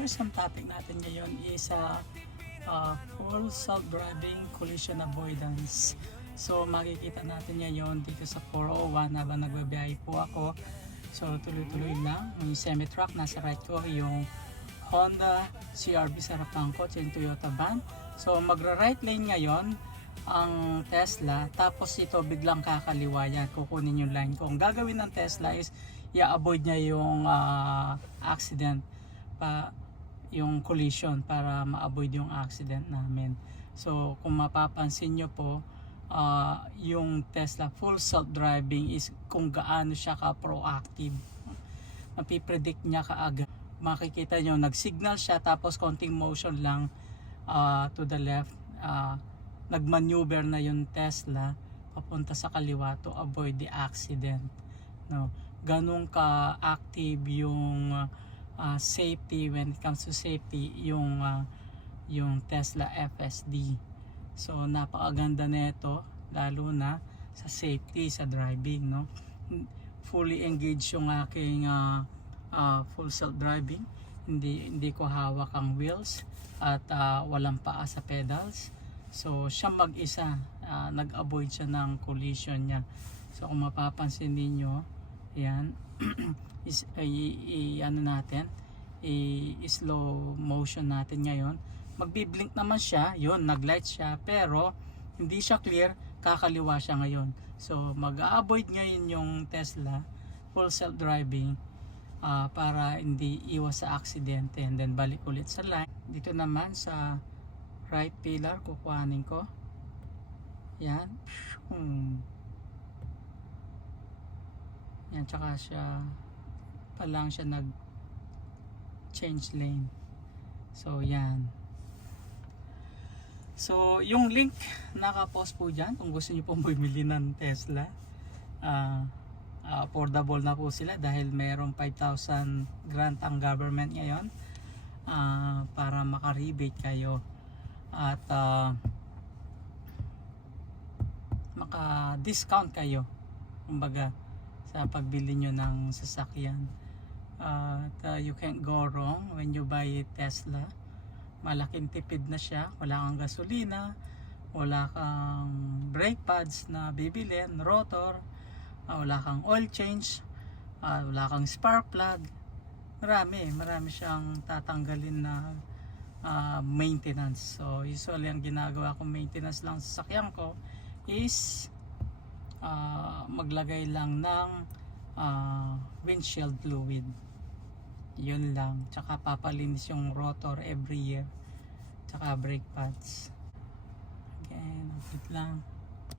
first ang topic natin ngayon is full self-driving collision avoidance. So makikita natin ngayon dito sa 401 habang nagbabiyahe po ako. So tuloy-tuloy lang, yung semi-truck nasa right ko, yung Honda CRV sa harapan ko, yung Toyota van. So magra-right lane ngayon ang Tesla, tapos ito biglang kakaliwa yan, kukunin yung line ko. Ang gagawin ng Tesla is i-avoid niya yung accident, yung collision, para ma-avoid yung accident namin. So kung mapapansin nyo po, yung Tesla full self-driving is kung gaano siya ka-proactive. Mapipredict niya kaagad. Makikita nyo, nag-signal siya, tapos konting motion lang to the left, nag-maneuver na yung Tesla papunta sa kaliwa to avoid the accident. No, ganun ka-active yung safety. When it comes to safety, yung Tesla FSD. So napakaganda nito, lalo na sa safety sa driving, no. Fully engaged yung aking full self-driving. Hindi ko hawak ang wheels at walang paa sa pedals. So siya mag-isa, nag-avoid siya ng collision niya. So kung mapapansin niyo, yan i-slow motion natin ngayon. Magbi-blink naman siya, yun, nag-light siya, pero hindi siya clear, kakaliwa siya ngayon. So mag-avoid ngayon yung Tesla full self-driving para hindi iwas sa aksidente, and then balik ulit sa line. Dito naman sa right pillar, kukuhanin ko yan. Yan, tsaka siya palang siya nag change lane. So yan. So yung link nakapost po dyan kung gusto niyo pong bumili ng Tesla. Affordable na po sila dahil mayroong 5,000 grant ang government ngayon para maka-rebate kayo at maka-discount kayo, kumbaga, sa pagbili nyo ng sasakyan. You can't go wrong when you buy a Tesla. Malaking tipid na siya, wala kang gasolina, wala kang brake pads na bibilin, rotor, wala kang oil change, wala kang spark plug. Marami siyang tatanggalin na maintenance. So usually ang ginagawa kong maintenance lang sa sasakyan ko is maglagay lang ng windshield fluid, yun lang, tsaka papalinis yung rotor every year, tsaka brake pads. Again, update lang.